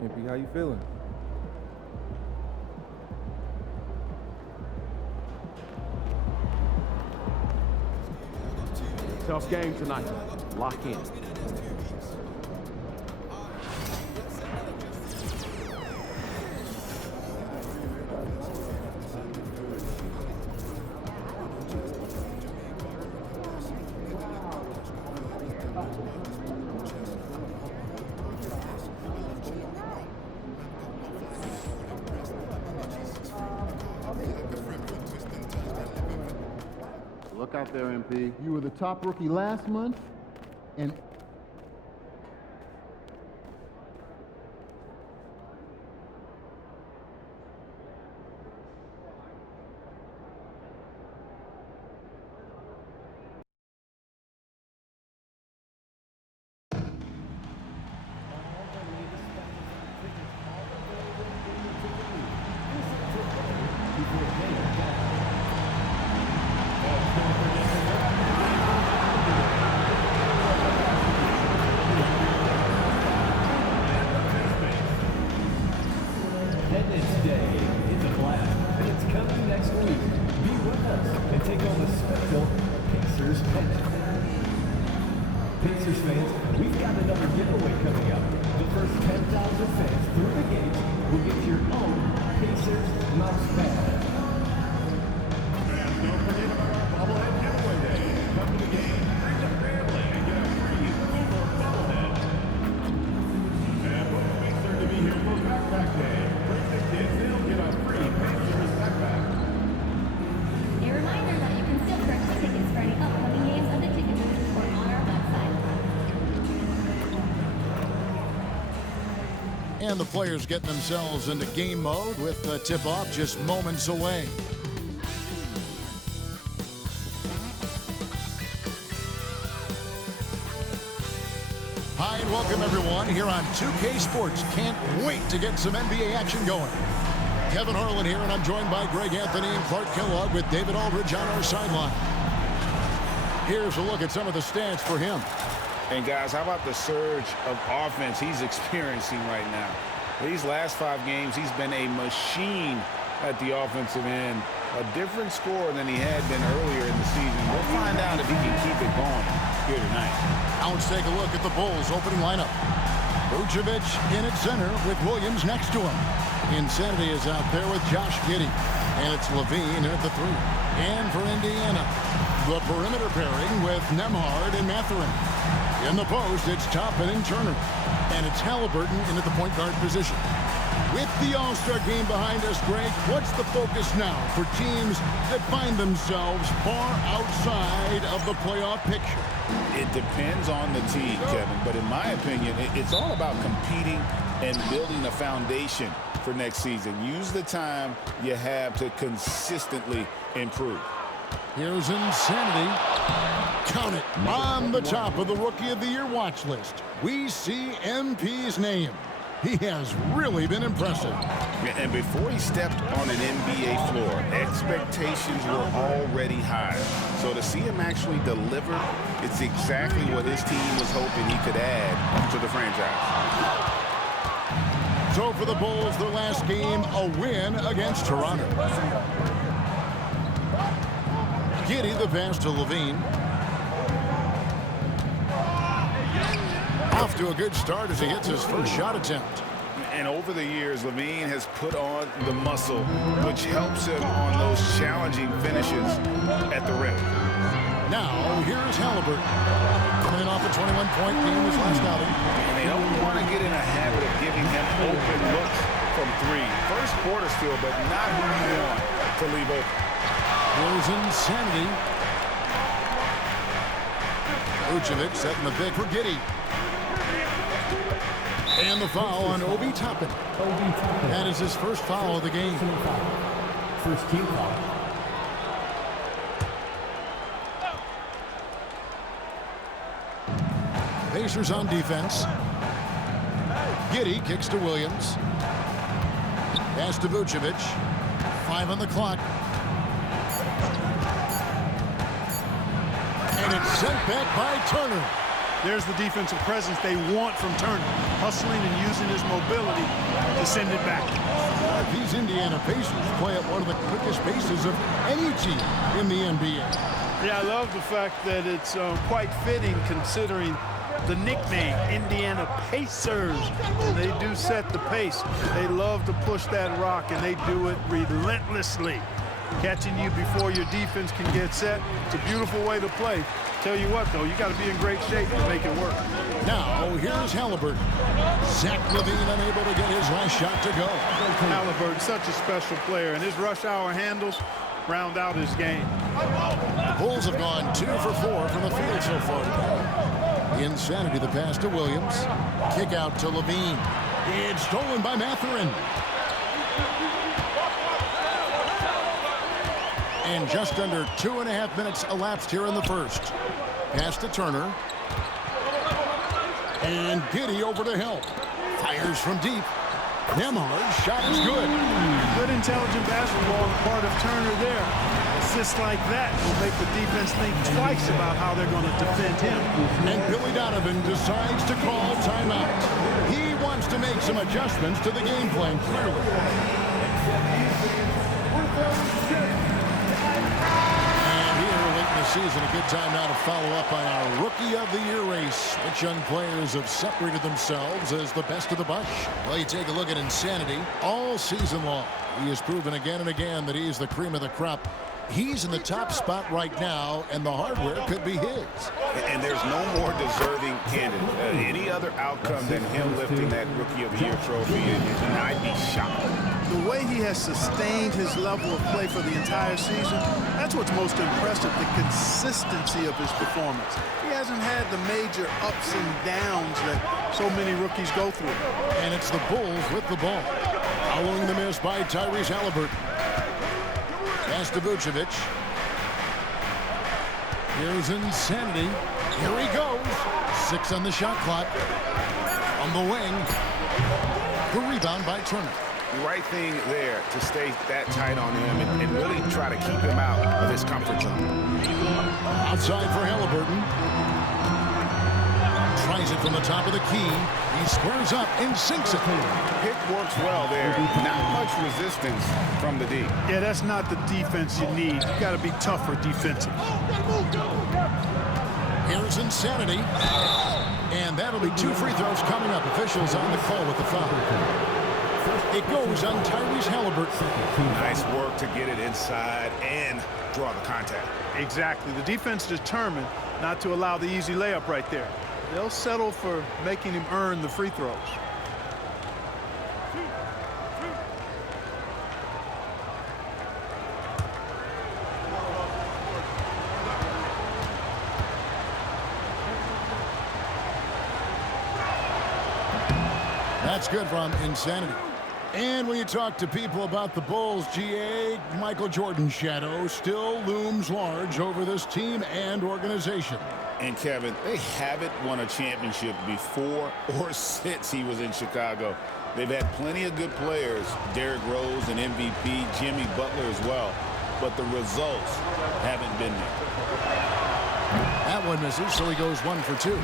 MP, how you feeling? Tough game tonight. Lock in. Look out there, MP. You were the top rookie last month, and Pacers fans, we've got another giveaway coming up. The first 10,000 fans through the gate will get your own Pacers mouse pad. And don't forget about our bobblehead giveaway day. Come to the game, bring the family, and get a free Uber bobblehead. And we'll make sure to be here for Backpack Day. Bring the kids, they'll get a free Pacers backpack. A reminder that you can still purchase tickets for any upcoming games at the ticket booth or on our website. And the players getting themselves into game mode with the tip-off just moments away. Hi and welcome everyone here on 2K Sports. Can't wait to get some NBA action going. Kevin Harlan here, and I'm joined by Greg Anthony and Clark Kellogg with David Aldridge on our sideline. Here's a look at some of the stats for him. And guys, how about the surge of offense he's experiencing right now? These last 5 games, he's been a machine at the offensive end. A different score than he had been earlier in the season. We'll find out if he can keep it going here tonight. Now let's take a look at the Bulls' opening lineup. Vucevic in at center with Williams next to him. Insanity is out there with Josh Giddey. And it's Levine in at the 3. And for Indiana, the perimeter pairing with Nembhard and Mathurin. In the post, it's Toppin and Turner. And it's Halliburton in at the point guard position. With the All-Star game behind us, Greg, what's the focus now for teams that find themselves far outside of the playoff picture? It depends on the team, Kevin. But in my opinion, it's all about competing and building a foundation for next season. Use the time you have to consistently improve. Here's Insanity. Count it. On the top of the Rookie of the Year watch list, we see MP's name. He has really been impressive. And before he stepped on an NBA floor, expectations were already high. So to see him actually deliver, it's exactly what his team was hoping he could add to the franchise. So for the Bulls, their last game, a win against Toronto. Giddey the pass to Levine. Off to a good start as he hits his first shot attempt. And over the years, Levine has put on the muscle, which helps him on those challenging finishes at the rim. Now, here's Halliburton. Coming off a 21-point game his last outing. And they don't want to get in a habit of giving him open looks from 3. First quarter still, but not who you want to leave open. Here's Insanity. Vucevic setting the pick for Giddey. And the foul on Obi Toppin. That is his first foul of the game. First team foul. Pacers on defense. Giddey kicks to Williams. Pass to Vucevic. 5 on the clock. And it's sent back by Turner. There's the defensive presence they want from Turner. Hustling and using his mobility to send it back. These Indiana Pacers play at one of the quickest paces of any team in the NBA. Yeah, I love the fact that it's quite fitting considering the nickname, Indiana Pacers. And they do set the pace. They love to push that rock, and they do it relentlessly. Catching you before your defense can get set. It's a beautiful way to play. Tell you what, though, you got to be in great shape to make it work. Now, here's Halliburton. Zach LaVine unable to get his last shot to go. Halliburton, such a special player, and his rush hour handles round out his game. The Bulls have gone 2 for 4 from the field so far. Insanity, the pass to Williams. Kick out to LaVine. It's stolen by Mathurin. And just under 2.5 minutes elapsed here in the first. Pass to Turner. And Giddey over to help. Fires from deep. Nembhard's shot is good. Good intelligent basketball on the part of Turner there. Assists like that will make the defense think twice about how they're going to defend him. And Billy Donovan decides to call timeout. He wants to make some adjustments to the game plan, clearly. Season, a good time now to follow up on our Rookie of the Year race. Which young players have separated themselves as the best of the bunch? Well, you take a look at Insanity all season long. He has proven again and again that he's the cream of the crop. He's in the top spot right now, and the hardware could be his. And there's no more deserving candidate. Any other outcome than him lifting that Rookie of the Year trophy, and I'd be shocked. The way he has sustained his level of play for the entire season, that's what's most impressive, the consistency of his performance. He hasn't had the major ups and downs that so many rookies go through. And it's the Bulls with the ball. Following the miss by Tyrese Halliburton. Pass to Vucevic. Here's Insanity. Here he goes. 6 on the shot clock. On the wing. The rebound by Turner. The right thing there to stay that tight on him and really try to keep him out of his comfort zone. Outside for Halliburton. Tries it from the top of the key. He squares up and sinks it. Pick works well there. Not much resistance from the D. Yeah, that's not the defense you need. You got to be tougher defensive. Here's Insanity. And that'll be 2 free throws coming up. Officials on the call with the foul. It goes on Tyrese Halliburton. Nice work to get it inside and draw the contact. Exactly. The defense determined not to allow the easy layup right there. They'll settle for making him earn the free throws. That's good from Insanity. And when you talk to people about the Bulls, GA, Michael Jordan's shadow still looms large over this team and organization. And Kevin, they haven't won a championship before or since he was in Chicago. They've had plenty of good players, Derrick Rose and MVP, Jimmy Butler as well, but the results haven't been there. That one misses, so he goes 1 for 2.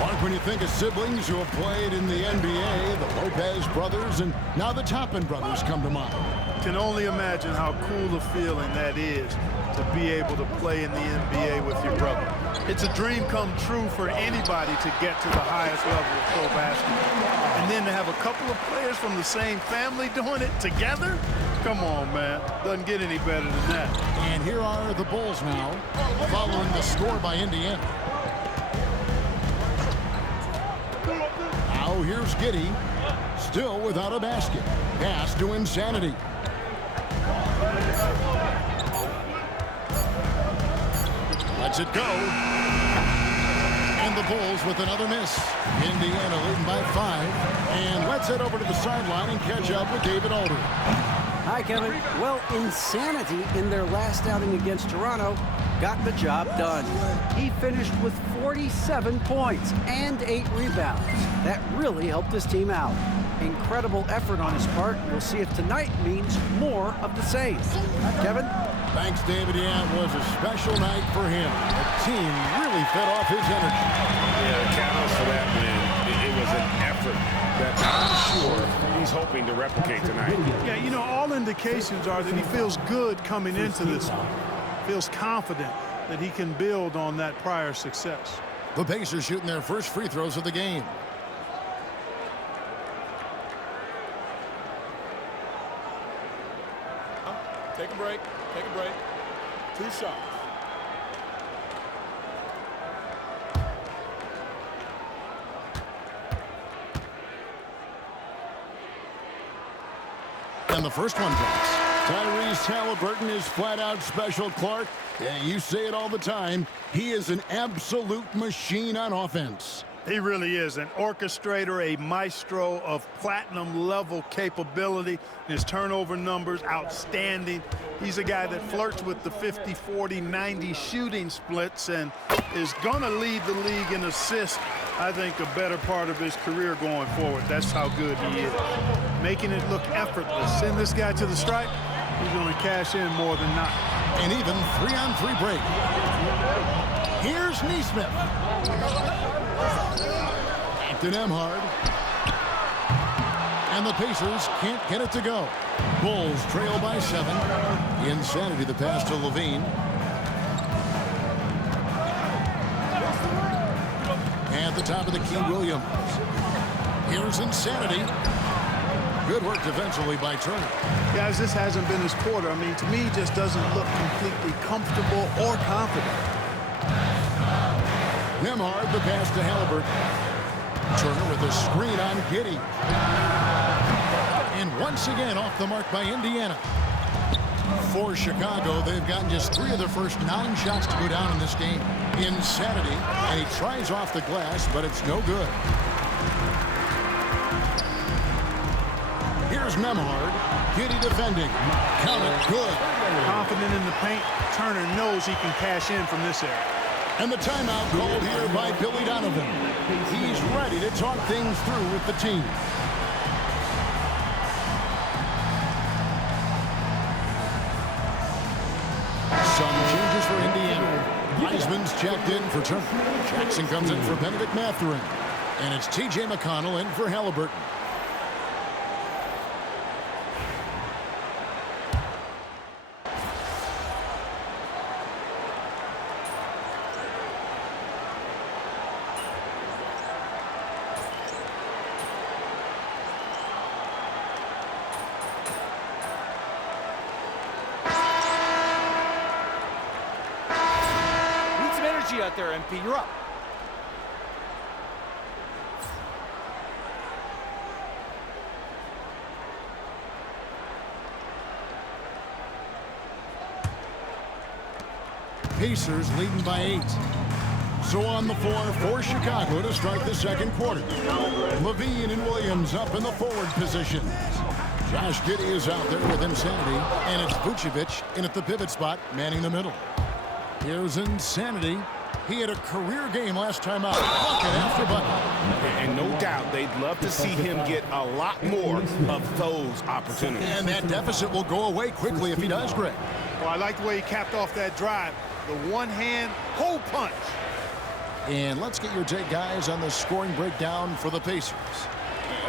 Mark, when you think of siblings who have played in the NBA, the Lopez brothers, and now the Toppin brothers come to mind. Can only imagine how cool a feeling that is to be able to play in the NBA with your brother. It's a dream come true for anybody to get to the highest level of pro basketball. And then to have a couple of players from the same family doing it together? Come on, man. Doesn't get any better than that. And here are the Bulls now, following the score by Indiana. Now here's Giddey, still without a basket. Pass to Insanity. Lets it go. And the Bulls with another miss. Indiana leading by 5. And let's head over to the sideline and catch up with David Aldridge. Hi, Kevin. Well, insanity in their last outing against Toronto got the job done. He finished with 47 points and 8 rebounds. That really helped his team out. Incredible effort on his part. We'll see if tonight means more of the same. Kevin? Thanks, David. Yeah, it was a special night for him. The team really fed off his energy. Yeah, the catalyst for that win, it was an effort that I'm sure he's hoping to replicate tonight. Yeah, you know, all indications are that he feels good coming into this one. Feels confident that he can build on that prior success. The Pacers shooting their first free throws of the game. Take a break. Take a break. 2 shots. And the first one drops. Tyrese Halliburton is flat out special, Clark. Yeah, you say it all the time. He is an absolute machine on offense. He really is an orchestrator, a maestro of platinum-level capability. His turnover numbers, outstanding. He's a guy that flirts with the 50, 40, 90 shooting splits and is going to lead the league in assists, I think, a better part of his career going forward. That's how good he is. Making it look effortless. Send this guy to the stripe, he's going to cash in more than not. And even 3-on-3 break. Here's Nesmith. To Nemhard. And the Pacers can't get it to go. Bulls trail by 7. Insanity the pass to Levine. At the top of the key, Williams. Here's Insanity. Good work defensively by Turner. Guys, this hasn't been his quarter. I mean, to me, he just doesn't look completely comfortable or confident. Nemhard, the pass to Halliburton. Turner with a screen on Giddey. And once again off the mark by Indiana. For Chicago, they've gotten just 3 of their first 9 shots to go down in this game. Insanity, and he tries off the glass, but it's no good. Here's Nemhard. Giddey defending. Count it, good. Confident in the paint. Turner knows he can cash in from this area. And the timeout called here by Billy Donovan. He's ready to talk things through with the team. Some changes for Indiana. Heisman's checked in for Turner. Jackson comes in for Benedict Mathurin. And it's T.J. McConnell in for Halliburton. Out there, MP. You're up. Pacers leading by 8. So on the floor for Chicago to start the second quarter. Levine and Williams up in the forward positions. Josh Giddey is out there with Insanity, and it's Vucevic in at the pivot spot, manning the middle. Here's Insanity. He had a career game last time out. Bucket after bucket. And no doubt they'd love to see him get a lot more of those opportunities. And that deficit will go away quickly if he does, Greg. Well, I like the way he capped off that drive. The one-hand hole punch. And let's get your take, guys, on the scoring breakdown for the Pacers.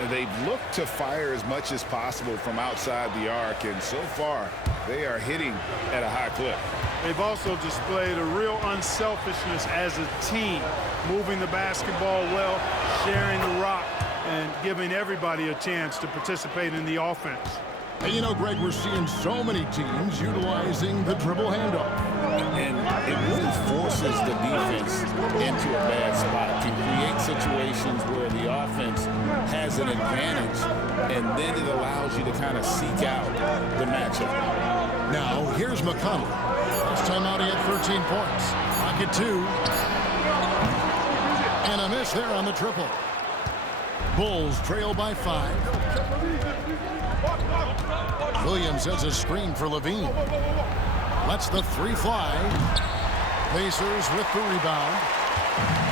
They've looked to fire as much as possible from outside the arc, and so far they are hitting at a high clip. They've also displayed a real unselfishness as a team, moving the basketball well, sharing the rock, and giving everybody a chance to participate in the offense. And you know, Greg, we're seeing so many teams utilizing the dribble handoff. And it really forces the defense into a bad spot to create situations where the offense has an advantage, and then it allows you to kind of seek out the matchup. Now, here's McConnell. Last time out, he had 13 points. Pocket 2. And a miss there on the triple. Bulls trail by 5. Williams has a screen for Levine. Lets the three fly. Pacers with the rebound.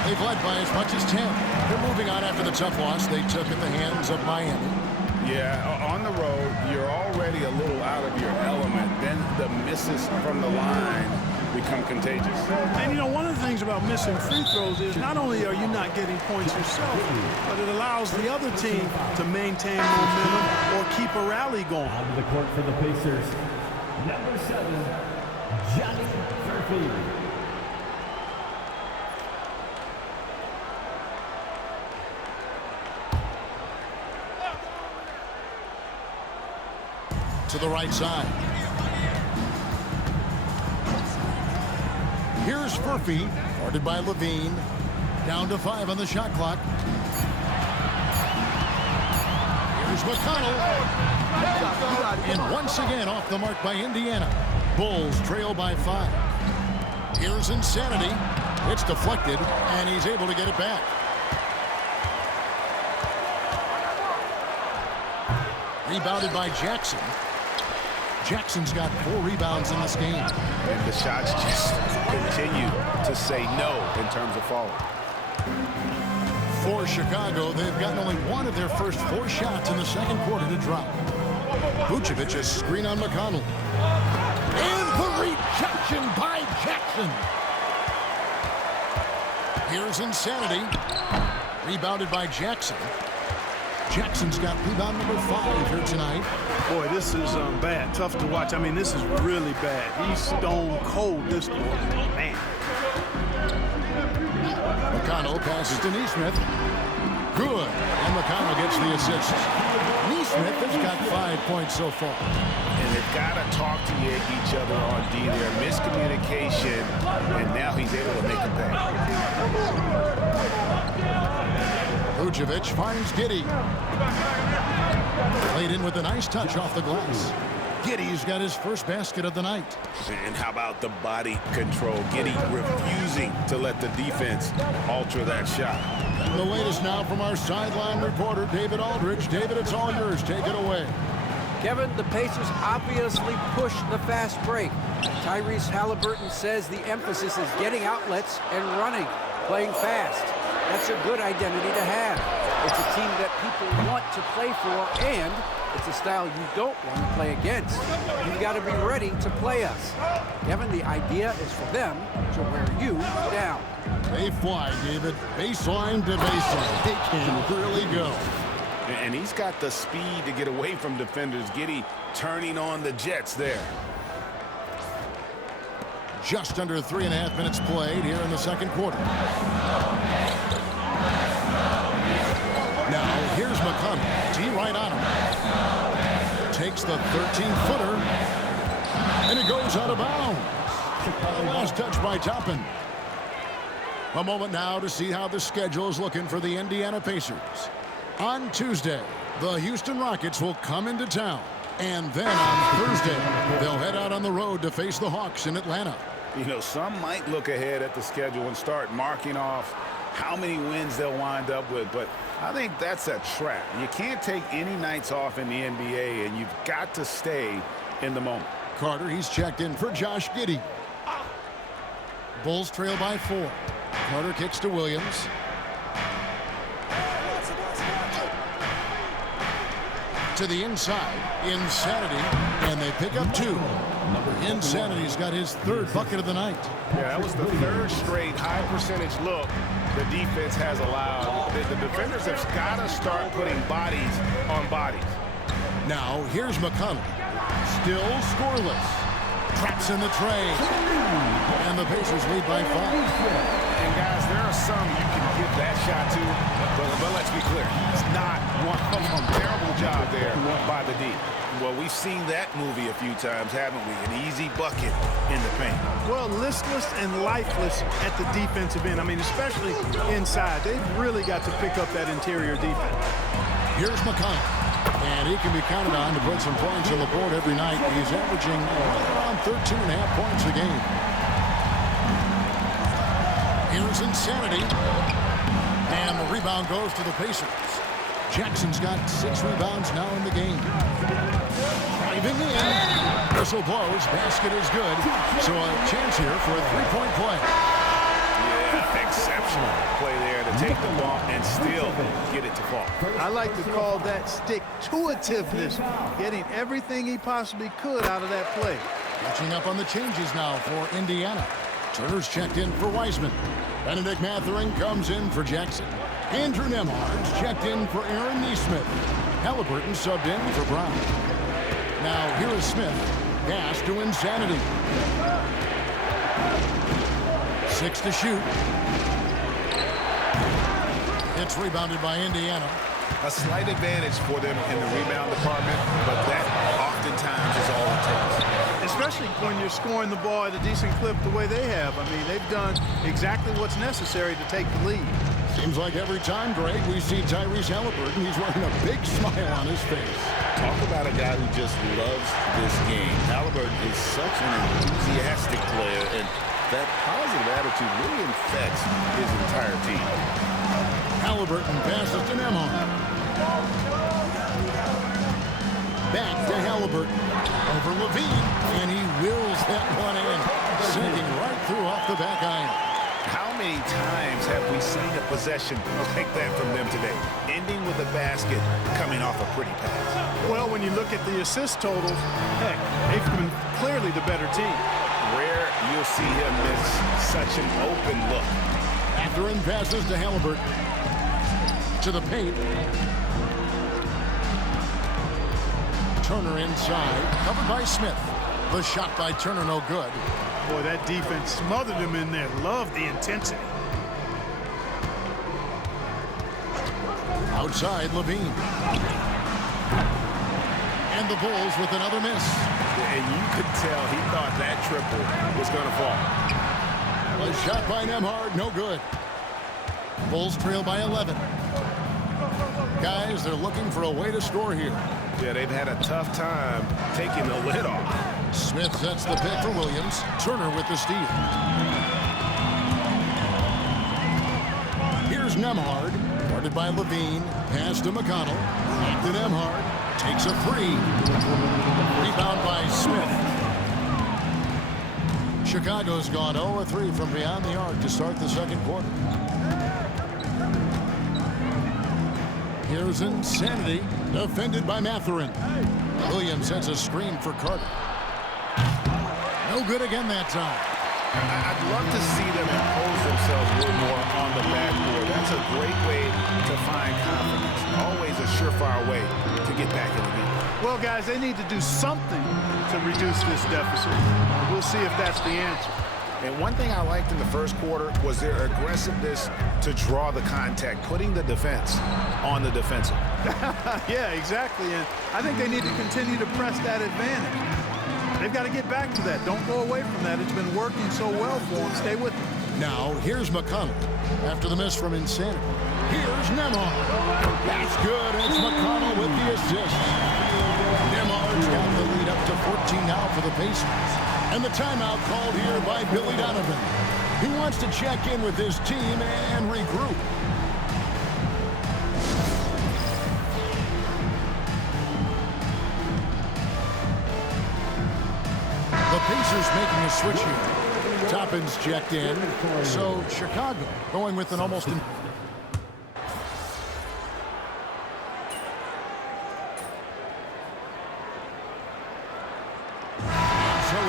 They've led by as much as 10. They're moving on after the tough loss they took at the hands of Miami. Yeah, on the road, you're already a little out of your element. Then the misses from the line become contagious. And, you know, one of the things about missing free throws is not only are you not getting points yourself, but it allows the other team to maintain momentum or keep a rally going. Onto the court for the Pacers. Number 7, Johnny Murphy. To the right side. Here's Murphy, guarded by Levine. Down to 5 on the shot clock. Here's McConnell. And once again off the mark by Indiana. Bulls trail by 5. Here's Insanity. It's deflected, and he's able to get it back. Rebounded by Jackson. Jackson's got 4 rebounds in this game. And the shots just continue to say no in terms of falling. For Chicago, they've gotten only 1 of their first 4 shots in the second quarter to drop. Vucevic a screen on McConnell. And the rejection by Jackson. Here's Insanity. Rebounded by Jackson. Jackson's got rebound number 5 here tonight. Boy, this is bad. Tough to watch. I mean, this is really bad. He's stone cold this quarter. Man. McConnell passes to Neesmith. Good. And McConnell gets the assist. Neesmith has got 5 points so far. And they've got to talk to each other on D there. Miscommunication, and now he's able to make a pay. Vucevic finds Giddey. Played in with a nice touch off the glass. Giddey's got his first basket of the night. And how about the body control? Giddey refusing to let the defense alter that shot. The latest now from our sideline reporter, David Aldridge. David, it's all yours. Take it away. Kevin, the Pacers obviously push the fast break. Tyrese Halliburton says the emphasis is getting outlets and running, playing fast. That's a good identity to have. It's a team that people want to play for, and it's a style you don't want to play against. You've got to be ready to play us. Kevin, the idea is for them to wear you down. They fly, David. Baseline to baseline. They can really go. And he's got the speed to get away from defenders. Giddey turning on the Jets there. Just under 3.5 minutes played here in the second quarter. Now, here's McConnell. T right on him. Takes the 13-footer. And it goes out of bounds. Last touch by Toppin. A moment now to see how the schedule is looking for the Indiana Pacers. On Tuesday, the Houston Rockets will come into town. And then on Thursday, they'll head out on the road to face the Hawks in Atlanta. You know, some might look ahead at the schedule and start marking off how many wins they'll wind up with, but I think that's a trap. You can't take any nights off in the NBA, and you've got to stay in the moment. Carter, he's checked in for Josh Giddey. Bulls trail by 4. Carter kicks to Williams. To the inside, Insanity, and they pick up 2. Insanity's got his 3rd bucket of the night. Yeah, that was the 3rd straight high percentage look the defense has allowed. The defenders have got to start putting bodies on bodies. Now, here's McConnell. Still scoreless. Traps in the tray. And the Pacers lead by 5. And guys, there are some you can give that shot to, but let's be clear. It's not one of them. Terrible job there by the D. Well, we've seen that movie a few times, haven't we? An easy bucket in the paint. Well, listless and lifeless at the defensive end. I mean, especially inside. They've really got to pick up that interior defense. Here's McConnell. And he can be counted on to put some points on the board every night. He's averaging around 13.5 points a game. Here's Insanity. And the rebound goes to the Pacers. Jackson's got 6 rebounds now in the game. Driving in. Whistle blows. Basket is good. So a chance here for a three-point play. Yeah, exceptional play there to take the ball and still get it to fall. I like to call that stick-to-itiveness, getting everything he possibly could out of that play. Catching up on the changes now for Indiana. Turner's checked in for Wiseman. Benedict Mathurin comes in for Jackson. Andrew Nembhard's checked in for Aaron Nesmith. Halliburton subbed in for Brown. Now here is Smith. Pass to Insanity. 6 to shoot. It's rebounded by Indiana. A slight advantage for them in the rebound department, but that oftentimes is all it takes. Especially when you're scoring the ball at a decent clip the way they have. I mean, they've done exactly what's necessary to take the lead. Seems like every time, Greg, we see Tyrese Halliburton, he's wearing a big smile on his face. Talk about a guy who just loves this game. Halliburton is such an enthusiastic player, and that positive attitude really infects his entire team. Halliburton passes to Nembhard. Back to Halliburton. Over Levine, and he wills that one in. Sinking right through off the back iron. How many times have we seen a possession like that from them today? Ending with a basket, coming off a pretty pass. Well, when you look at the assist totals, heck, they've been clearly the better team. Rare you'll see him miss such an open look. Mathurin passes to Halliburton. To the paint. Turner inside, covered by Smith. The shot by Turner, no good. Boy, that defense smothered him in there. Love the intensity. Outside, Levine. And the Bulls with another miss. And you could tell he thought that triple was going to fall. A shot by Nembhard, no good. Bulls trail by 11. Guys, they're looking for a way to score here. Yeah, they've had a tough time taking the lid off. Smith sets the pick for Williams. Turner with the steal. Here's Nembhard. Guarded by Levine. Pass to McConnell. Back to Nembhard. Takes a three. Rebound by Smith. Chicago's gone 0-3 from beyond the arc to start the second quarter. Here's Insanity, defended by Mathurin. Williams sets a screen for Carter. No good again that time. I'd love to see them impose themselves a little more on the backboard. That's a great way to find confidence. Always a surefire way to get back in the game. Well, guys, they need to do something to reduce this deficit. We'll see if that's the answer. And one thing I liked in the first quarter was their aggressiveness to draw the contact, putting the defense on the defensive. Yeah, exactly. And I think they need to continue to press that advantage. They've got to get back to that. Don't go away from that. It's been working so well for them. Stay with it. Now, here's McConnell after the miss from Insanity. Here's Nembhard. That's good. It's McConnell with the assist. Nembhard's got the lead up to 14 now for the Pacers. And the timeout called here by Billy Donovan. He wants to check in with his team and regroup. The Pacers making a switch here. Toppin's checked in. So Chicago going with an almost...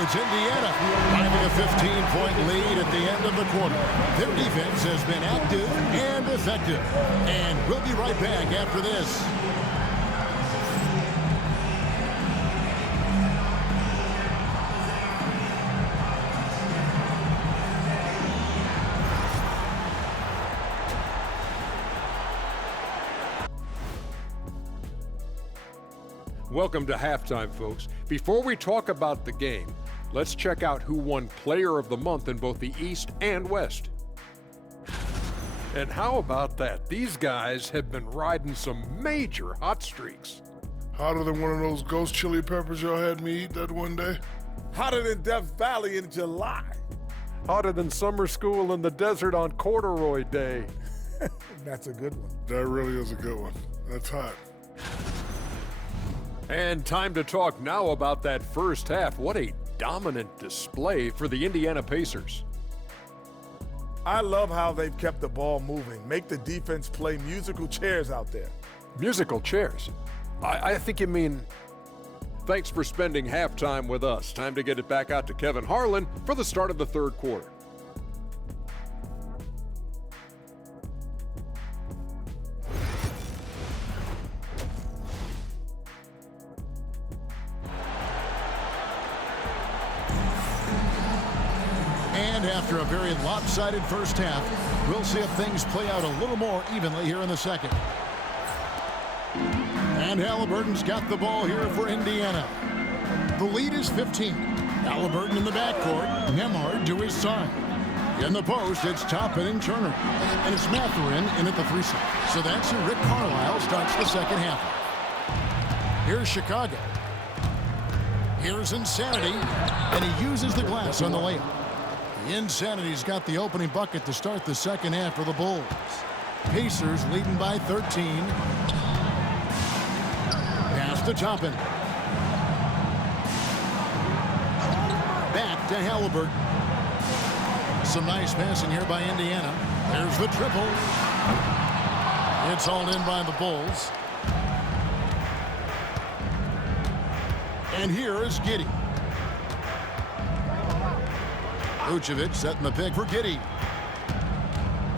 It's Indiana having a 15-point lead at the end of the quarter. Their defense has been active and effective. And we'll be right back after this. Welcome to halftime, folks. Before we talk about the game, let's check out who won Player of the Month in both the East and West. And how about that? These guys have been riding some major hot streaks. Hotter than one of those ghost chili peppers y'all had me eat that one day? Hotter than Death Valley in July. Hotter than summer school in the desert on corduroy day. That's a good one. That really is a good one. That's hot. And time to talk now about that first half. What a dominant display for the Indiana Pacers. I love how they've kept the ball moving. Make the defense play musical chairs out there. Musical chairs? I think you mean thanks for spending halftime with us. Time to get it back out to Kevin Harlan for the start of the third quarter. And after a very lopsided first half, we'll see if things play out a little more evenly here in the second. And Halliburton's got the ball here for Indiana. The lead is 15. Halliburton in the backcourt. Nembhard to his side. In the post, it's Toppin and Turner. And it's Mathurin in at the 3 side. So that's who Rick Carlisle starts the second half. Here's Chicago. Here's Insanity. And he uses the glass on the layup. The Insanity's got the opening bucket to start the second half for the Bulls. Pacers leading by 13. Pass to Toppin. Back to Halliburton. Some nice passing here by Indiana. There's the triple. It's hauled in by the Bulls. And here is Giddey. Vucevic setting the pick for Giddey.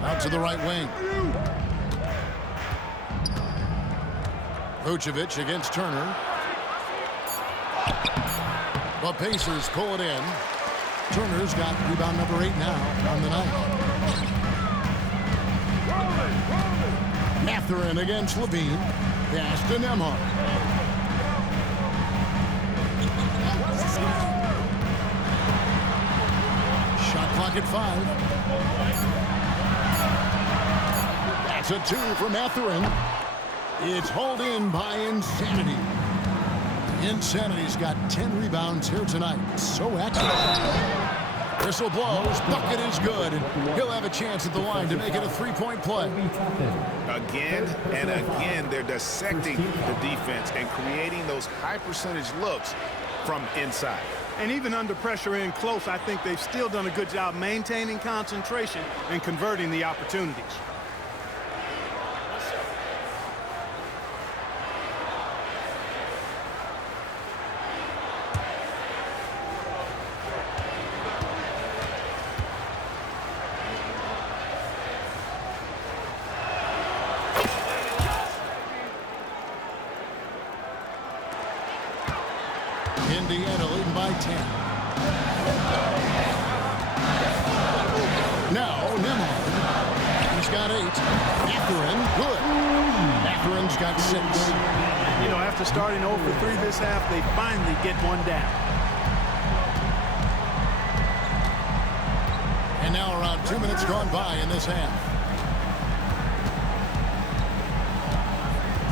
Out to the right wing. Vucevic against Turner. The Pacers pull it in. Turner's got rebound number 8 now on the night. Mathurin against Levine. Pass to Nembhard. Shot clock at 5. That's a 2 for Mathurin. It's hauled in by Insanity. Insanity's got 10 rebounds here tonight. So active. Whistle blows. Bucket is good. And he'll have a chance at the line to make it a 3-point play. Again and again, they're dissecting the defense and creating those high percentage looks from inside. And even under pressure in close, I think they've still done a good job maintaining concentration and converting the opportunities. Indiana leading by 10. Now Nembhard. He's got 8. Mathurin, good. Mathurin's got 6. You know, after starting 0 for 3 this half, they finally get one down. And now around 2 minutes gone by in this half.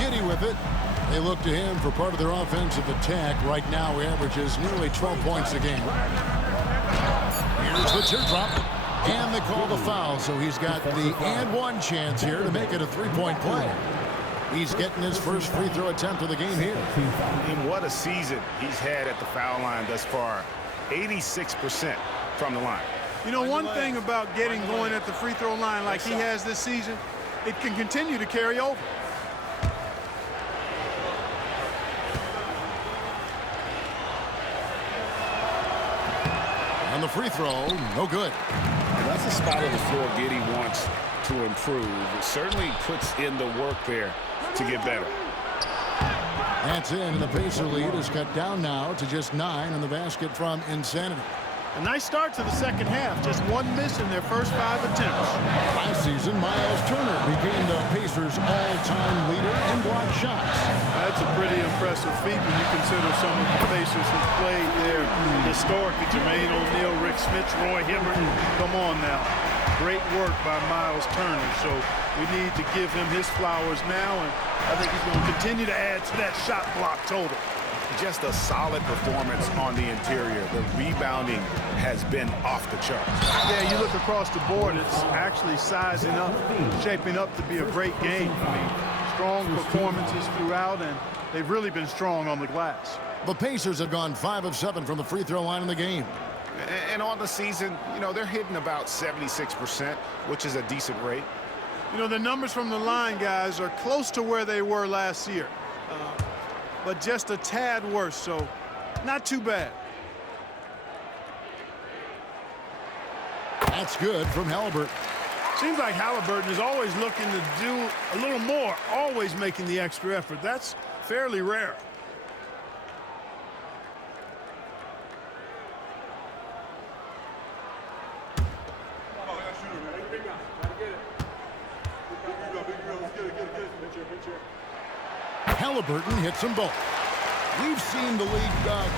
Giddey with it. They look to him for part of their offensive attack. Right now, he averages nearly 12 points a game. Here's the teardrop. And they call the foul, so he's got the and one chance here to make it a 3-point play. He's getting his first free throw attempt of the game here. And what a season he's had at the foul line thus far. 86% from the line. You know, one thing about getting going at the free throw line like he has this season, it can continue to carry over. On the free throw, no good. And that's a spot on the floor Giddey wants to improve. It certainly puts in the work there to get better. That's in, and the Pacer lead is cut down now to just 9 on the basket from Insanity. A nice start to the second half. Just one miss in their first 5 attempts. Last season, Miles Turner became the Pacers' all-time leader in block shots. That's a pretty impressive feat when you consider some of the Pacers who played there historically. Jermaine O'Neal, Rick Smits, Roy Hibbert. Come on now. Great work by Miles Turner. So we need to give him his flowers now, and I think he's going to continue to add to that shot block total. Just a solid performance on the interior. The rebounding has been off the charts. Yeah, you look across the board, it's actually sizing up, shaping up to be a great game. I mean, strong performances throughout, and they've really been strong on the glass. The Pacers have gone 5 of 7 from the free throw line in the game. And on the season, you know, they're hitting about 76%, which is a decent rate. You know, the numbers from the line, guys, are close to where they were last year, but just a tad worse, so not too bad. That's good from Halliburton. Seems like Halliburton is always looking to do a little more, always making the extra effort. That's fairly rare. Halliburton hits them both. We've seen the league,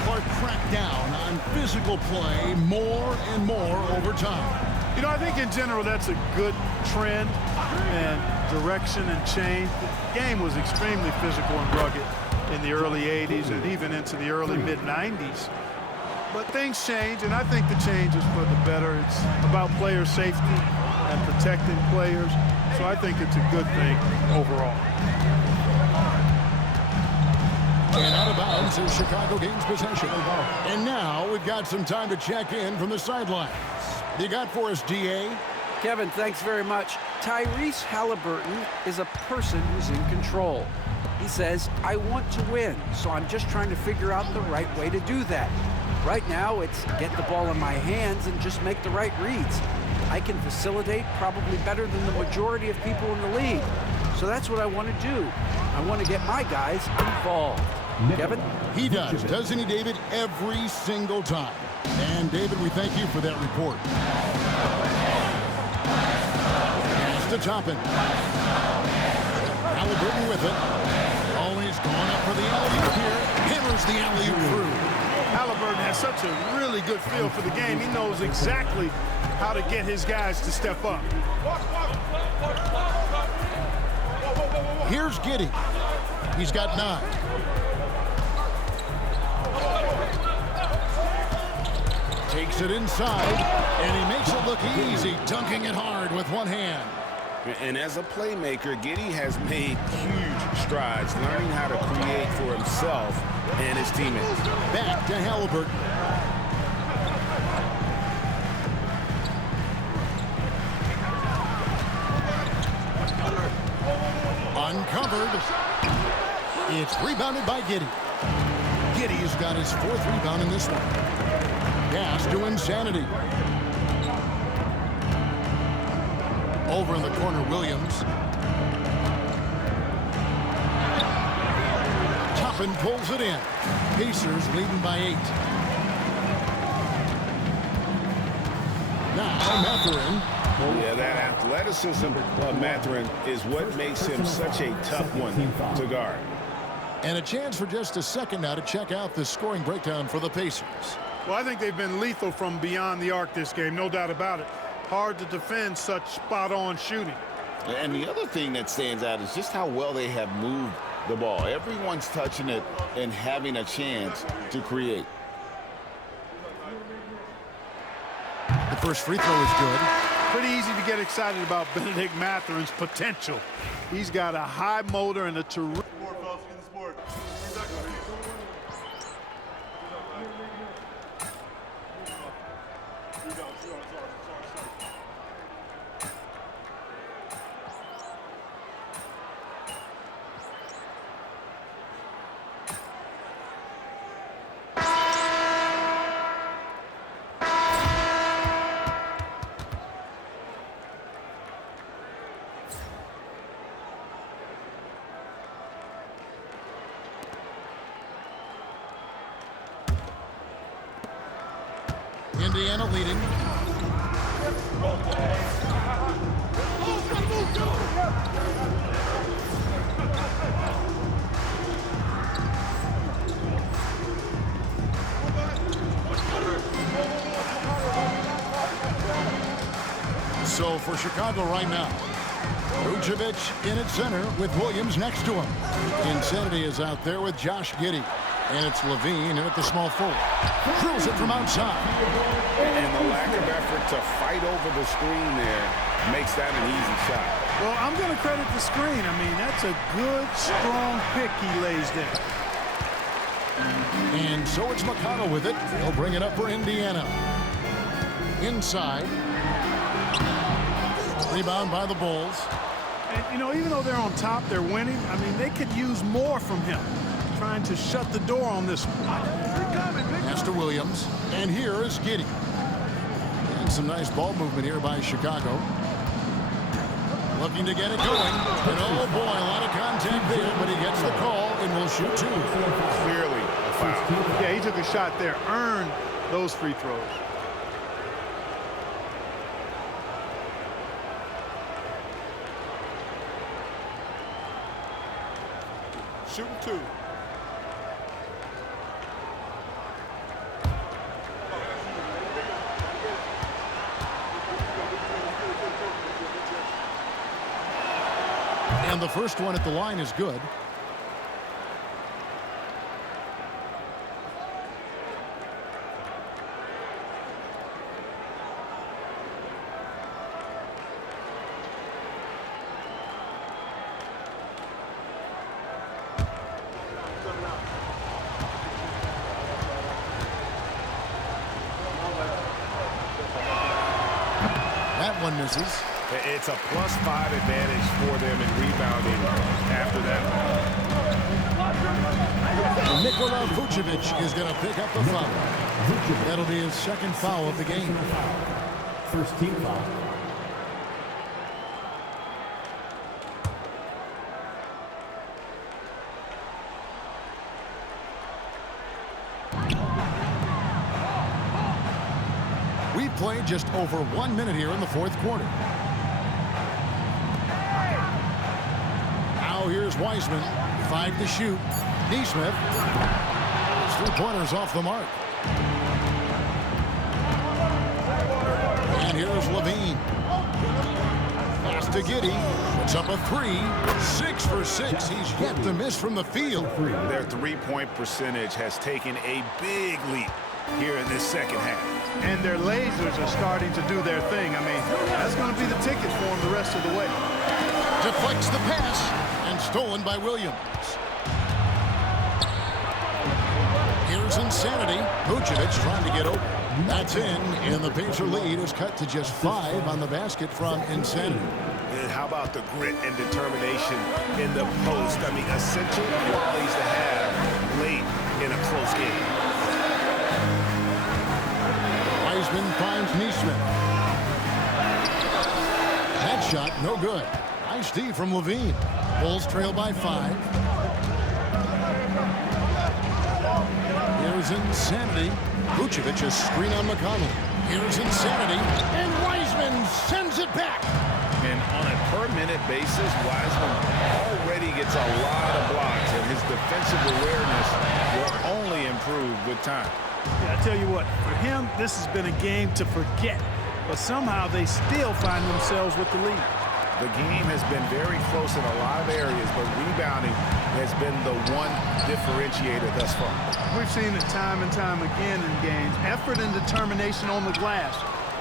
Clark, crack down on physical play more and more over time. You know, I think in general that's a good trend and direction and change. The game was extremely physical and rugged in the early 80s and even into the early mid-90s. But things change, and I think the change is for the better. It's about player safety and protecting players, so I think it's a good thing overall. And out of bounds is Chicago gains possession. And now we've got some time to check in from the sidelines. You got for us, DA? Kevin, thanks very much. Tyrese Halliburton is a person who's in control. He says, I want to win, so I'm just trying to figure out the right way to do that. Right now, it's get the ball in my hands and just make the right reads. I can facilitate probably better than the majority of people in the league. So that's what I want to do. I want to get my guys involved. Kevin? He does, doesn't he, David? Every single time. And, David, we thank you for that report. Pass to Toppin. Halliburton with it. Oh, he's going up for the alley-oop here. Hammers the alley-oop through. Halliburton has such a really good feel for the game. He knows exactly how to get his guys to step up. Here's Giddey. He's got 9. Takes it inside, and he makes it look easy, dunking it hard with one hand. And as a playmaker, Giddey has made huge strides learning how to create for himself and his teammates. Back to Halliburton. Uncovered. It's rebounded by Giddey. Giddey's got his 4th rebound in this one. Pass to Insanity. Over in the corner, Williams. Toppin pulls it in. Pacers leading by 8. Now Mathurin. Yeah, that athleticism of Mathurin is what makes him such a tough one to guard. And a chance for just a second now to check out the scoring breakdown for the Pacers. Well, I think they've been lethal from beyond the arc this game, no doubt about it. Hard to defend such spot-on shooting. And the other thing that stands out is just how well they have moved the ball. Everyone's touching it and having a chance to create. The first free throw is good. Pretty easy to get excited about Benedict Mathurin's potential. He's got a high motor and a terrific... Indiana leading. So for Chicago right now, Vucevic in at center with Williams next to him. Insanity is out there with Josh Giddey. And it's Levine in at the small forward. Drills it from outside. And the lack of effort to fight over the screen there makes that an easy shot. Well, I'm going to credit the screen. I mean, that's a good, strong pick he lays there. And so it's McConnell with it. He'll bring it up for Indiana. Inside. Rebound by the Bulls. And, you know, even though they're on top, they're winning. I mean, they could use more from him. Trying to shut the door on this one. Pass to Williams. And here is Giddey. And some nice ball movement here by Chicago. Looking to get it going. And oh boy, a lot of contact there, but he gets the call and will shoot two. Clearly a foul. Yeah, he took a shot there. Earned those free throws. Shooting two. And the first one at the line is good. That one misses. It's a +5 advantage for them in rebounding after that. Nikola Vucevic is going to pick up the foul. That'll be his second foul of the game. First team foul. We played just over 1 minute here in the fourth quarter. Now here's Wiseman. 5 to shoot. Neesmith. His 3 pointers off the mark. And here's Levine. Pass to Giddey. Puts up a 3. 6 for 6. He's yet to miss from the field. Their three-point percentage has taken a big leap here in this second half. And their lasers are starting to do their thing. I mean, that's going to be the ticket for them the rest of the way. Deflects the pass and stolen by Williams. Here's Insanity. Vucevic trying to get open. That's in, and the Pacer lead is cut to just 5 on the basket from Insanity. And how about the grit and determination in the post? I mean, essential qualities to have late in a close game. Wiseman finds Neesmith. That shot, no good. Nice D from Levine. Bulls trail by 5. Here's Insanity. Vucevic is screen on McConnell. Here's Insanity. And Wiseman sends it back. And on a per-minute basis, Wiseman already gets a lot of blocks, and his defensive awareness will only improve with time. Yeah, I tell you what, for him, this has been a game to forget. But somehow they still find themselves with the lead. The game has been very close in a lot of areas, but rebounding has been the one differentiator thus far. We've seen it time and time again in games. Effort and determination on the glass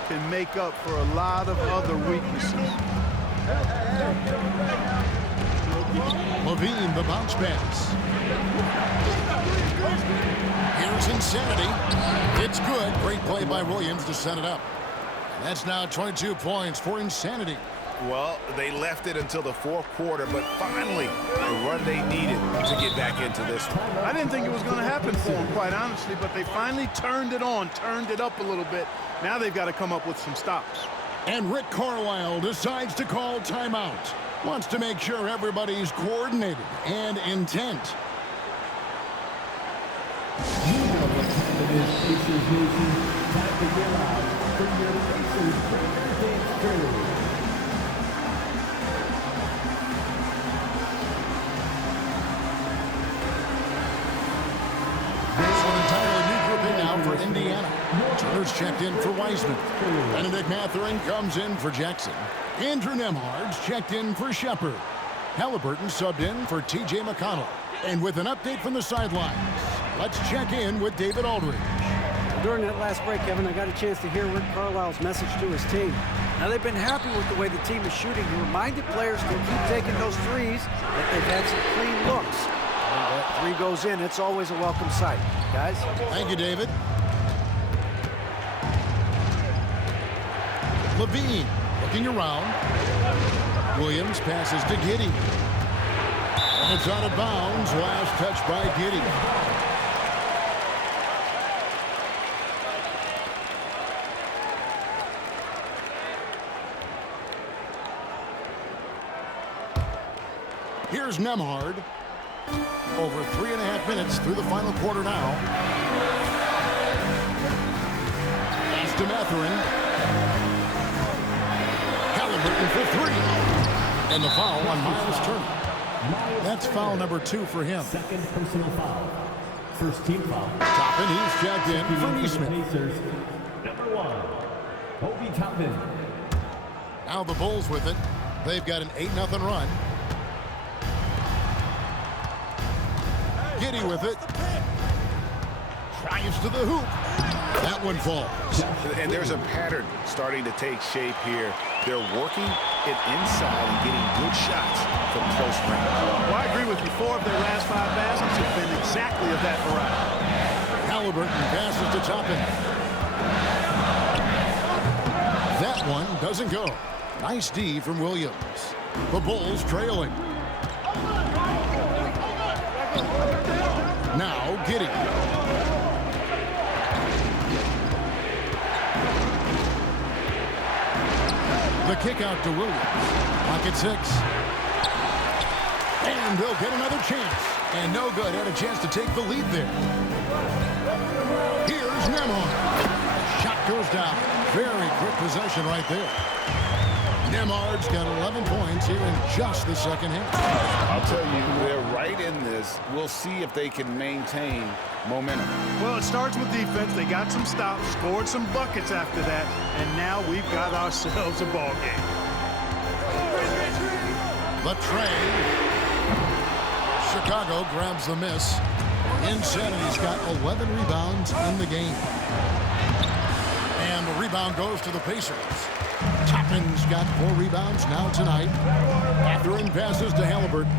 can make up for a lot of other weaknesses. Levine, the bounce pass. Here's Insanity. It's good. Great play by Williams to set it up. That's now 22 points for Insanity. Well, they left it until the fourth quarter, but finally, the run they needed to get back into this one. I didn't think it was going to happen for them, quite honestly, but they finally turned it on, turned it up a little bit. Now they've got to come up with some stops. And Rick Carlisle decides to call timeout. Wants to make sure everybody's coordinated and intent. Pacers Nation, time to get out for your Pacers Premier Dance Crew. For Indiana. Turner's checked in for Wiseman. Benedict Mathurin comes in for Jackson. Andrew Nembhard's checked in for Shepard. Halliburton subbed in for T.J. McConnell. And with an update from the sidelines, let's check in with David Aldridge. During that last break, Kevin, I got a chance to hear Rick Carlisle's message to his team. Now, they've been happy with the way the team is shooting. He reminded players to keep taking those threes, that they've had some clean looks. When that three goes in, it's always a welcome sight. Guys? Thank you, David. Levine looking around. Williams passes to Giddey. And it's out of bounds. Last touch by Giddey. Here's Nembhard. Over 3.5 minutes through the final quarter now. Pass to Mathurin. Halliburton for three. And the foul on Miles Turner. That's foul number 2 for him. Second personal foul. First team foul. Toppin, he's checked in for Neesmith. Pacers, number 1, Obi Toppin. Now the Bulls with it. They've got an 8-0 run. Giddey with it. Drives to the hoop. That one falls. And there's a pattern starting to take shape here. They're working it inside and getting good shots from close range. Well, I agree with you. 4 of their last 5 baskets have been exactly of that variety. Halliburton passes to Toppin. That one doesn't go. Nice D from Williams. The Bulls trailing. Now Giddey. The kick out to Williams. Pocket 6. And they'll get another chance. And no good. Had a chance to take the lead there. Here's Nembhard. Shot goes down. Very quick possession right there. Nembhard's got 11 points here in just the second half. I'll tell you, they're right in this. We'll see if they can maintain momentum. Well, it starts with defense. They got some stops, scored some buckets after that, and now we've got ourselves a ball game. The tray. Chicago grabs the miss. Insanity's got 11 rebounds in the game. And the rebound goes to the Pacers. Toppin's got 4 rebounds now tonight. Mathurin passes to Halliburton.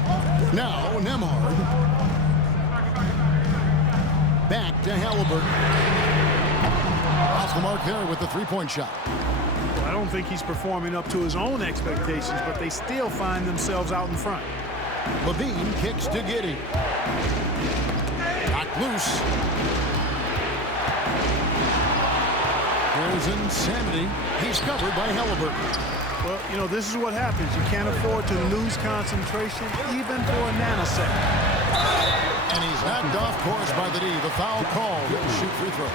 Now Nembhard. Back to Halliburton. Off the mark there with the 3-point shot. I don't think he's performing up to his own expectations, but they still find themselves out in front. Levine kicks to Giddey. Knocked loose. Here's Insanity. He's covered by Halliburton. Well, you know, this is what happens. You can't afford to lose concentration even for a nanosecond. And he's knocked off course by the D. The foul call. He'll shoot free throws.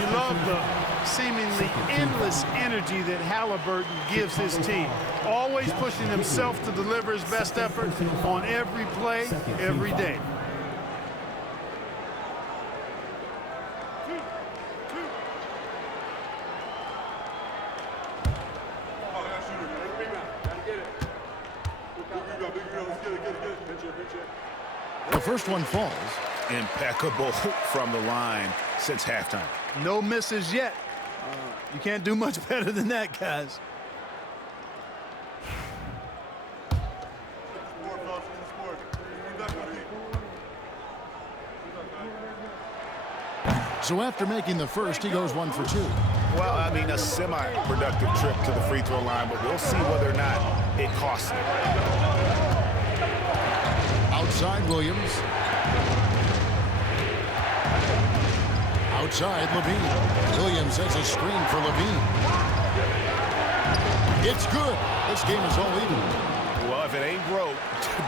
You love the seemingly endless energy that Halliburton gives his team. Always pushing himself to deliver his best effort on every play, every day. The first one falls. Impeccable from the line since halftime. No misses yet. You can't do much better than that, guys. So after making the first, he goes 1 for 2. Well, I mean, a semi-productive trip to the free throw line, but we'll see whether or not it costs him. Outside Williams. Outside Levine. Williams has a screen for Levine. It's good. This game is all even. Well, if it ain't broke,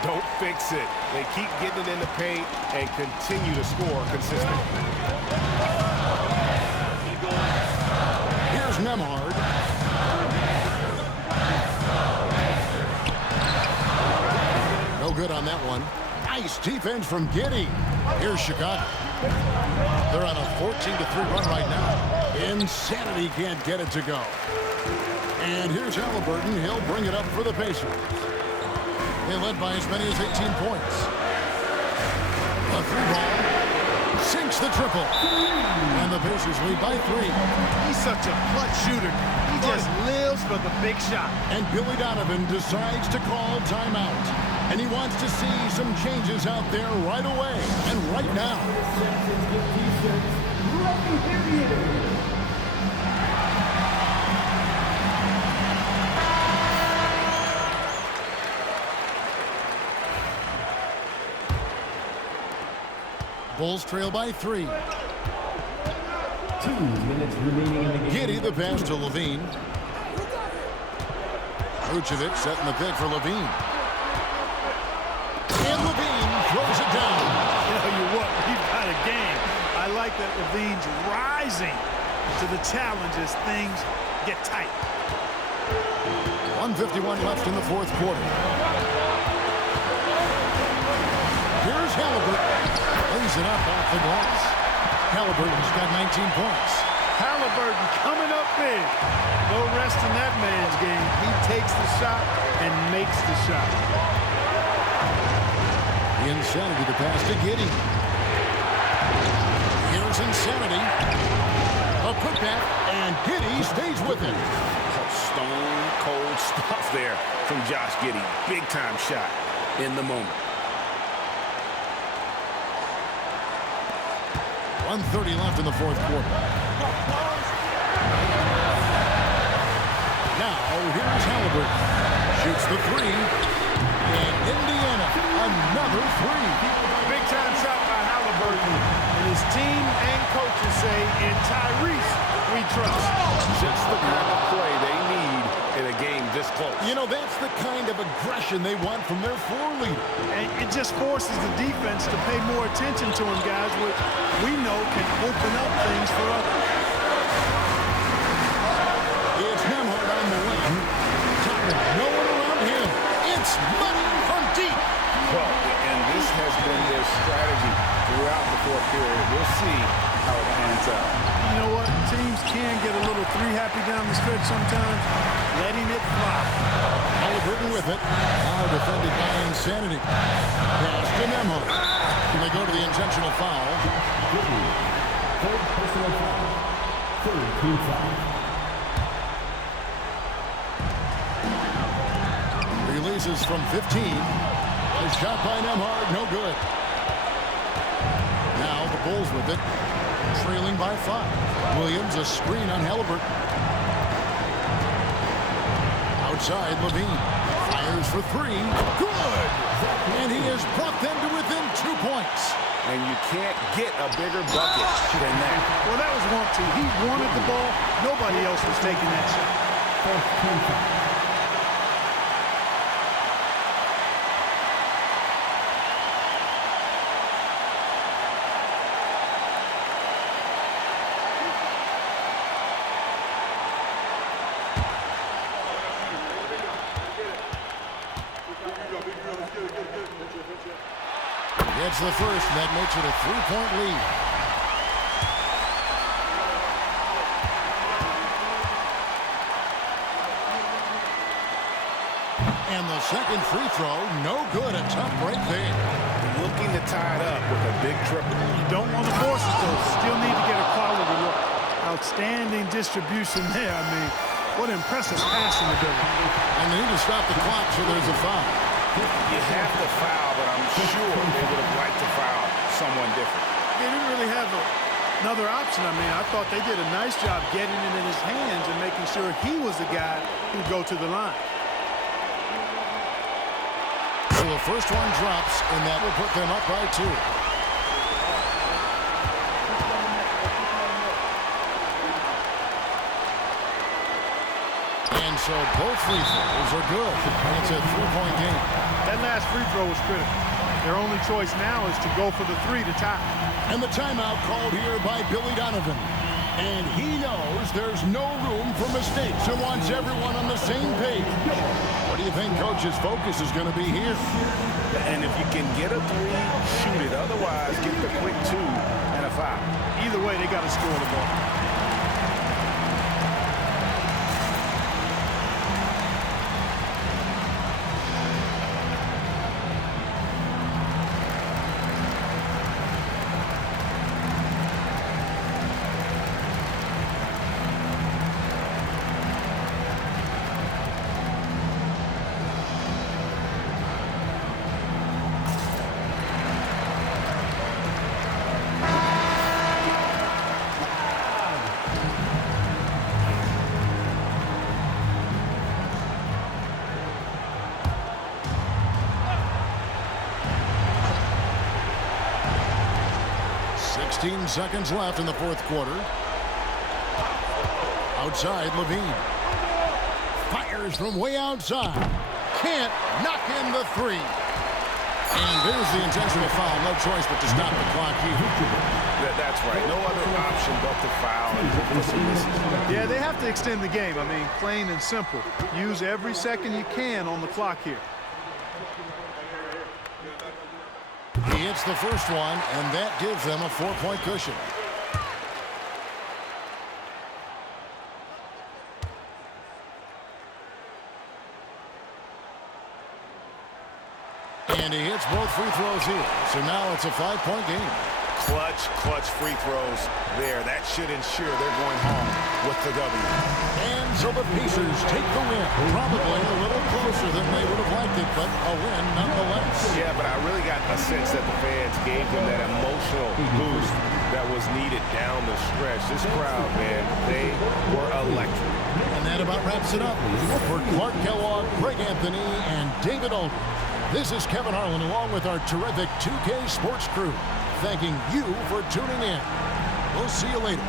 don't fix it. They keep getting it in the paint and continue to score consistently. Here's Nembhard. No good on that one. Nice defense from Giddey. Here's Chicago. They're on a 14-3 run right now. Insanity can't get it to go. And here's Halliburton. He'll bring it up for the Pacers. They led by as many as 18 points. A 3 ball. Sinks makes the triple. And the Pacers lead by 3. He's such a clutch shooter. He just lives for the big shot. And Billy Donovan decides to call timeout. And he wants to see some changes out there right away and right now. Bulls trail by 3. 2 minutes remaining in the game. Giddey the pass to Levine. Vucevic setting the pick for Levine. And Levine throws it down. Tell you what, we've got a game. I like that Levine's rising to the challenge as things get tight. 1:51 left in the fourth quarter. Here's Halliburton. Lays it up off the glass. Halliburton's got 19 points. Halliburton coming up big. No rest in that man's game. He takes the shot and makes the shot. Insanity to pass to Giddey. Here's Insanity. A putback, and Giddey stays with it. Stone cold stuff there from Josh Giddey. Big time shot in the moment. 1:30 left in the fourth quarter. Now here's Halliburton. Shoots the 3. And Indiana, another 3. Big time shot by Halliburton. And his team and coaches say, in Tyrese, we trust. Just the kind of play they need in a game this close. You know, that's the kind of aggression they want from their floor leader. And it just forces the defense to pay more attention to him, guys, which we know can open up things for others. It's Nembhard on the wing. No one around him. It's money from deep. Well, and this has been their strategy throughout the fourth period. We'll see how it pans out. You know what? Teams can get a little 3-happy down the stretch sometimes. Letting it fly. Halliburton with it. Now defended by Insanity. Pass to Nembhard. And they go to the intentional foul. Third personal foul. Third team foul. Releases from 15. A shot by Nembhard, no good. Now the Bulls with it. Trailing by 5. Williams a screen on Halliburton. Outside Levine. Fires for 3. Good! And he has brought them to within 2 points. And you can't get a bigger bucket than that. Well, that was 1-2. He wanted the ball. Nobody else was taking that shot. Fourth team foul. It's the first, and that makes it a 3-point lead. And the second free throw, no good. A tough break there. Looking to tie it up with a big triple. You don't want to force it, though. Still need to get a quality look. Outstanding distribution there. I mean, what impressive passing ability. And they need to stop the clock, so there's a foul. You have to foul, but I'm sure they would have liked to foul someone different. They didn't really have another option. I mean, I thought they did a nice job getting it in his hands and making sure he was the guy who'd go to the line. So the first one drops, and that will put them up by 2. And so both free throws are good. It's a 3-point game. That last free throw was critical. Their only choice now is to go for the 3 to tie. And the timeout called here by Billy Donovan. And he knows there's no room for mistakes and wants everyone on the same page. What do you think Coach's focus is going to be here? And if you can get a 3, shoot it. Otherwise, get the quick 2 and a foul. Either way, they got to score the ball. 15 seconds left in the fourth quarter. Outside, Levine. Fires from way outside. Can't knock in the three. And there's the intentional foul. No choice but to stop the clock here. That's right. No other option but to foul. Yeah, they have to extend the game. I mean, plain and simple. Use every second you can on the clock here. He hits the first one, and that gives them a 4-point cushion. And he hits both free throws here. So now it's a 5-point game. Clutch free throws there. That should ensure they're going home with the W. And so the Pacers take the win. Probably a little closer than they would have liked it, but a win nonetheless. Yeah, but I really got a sense that the fans gave them that emotional boost that was needed down the stretch. This crowd, man, they were electric. And that about wraps it up. For Clark Kellogg, Greg Anthony, and David Aldridge, this is Kevin Harlan along with our terrific 2K Sports crew, thanking you for tuning in. We'll see you later.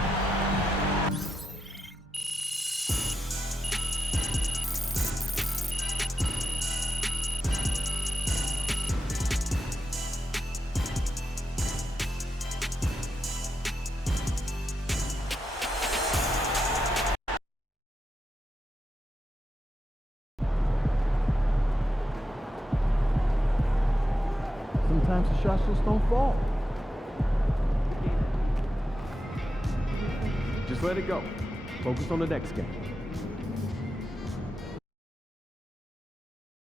Sometimes the shots just don't fall. Just let it go. Focus on the next game.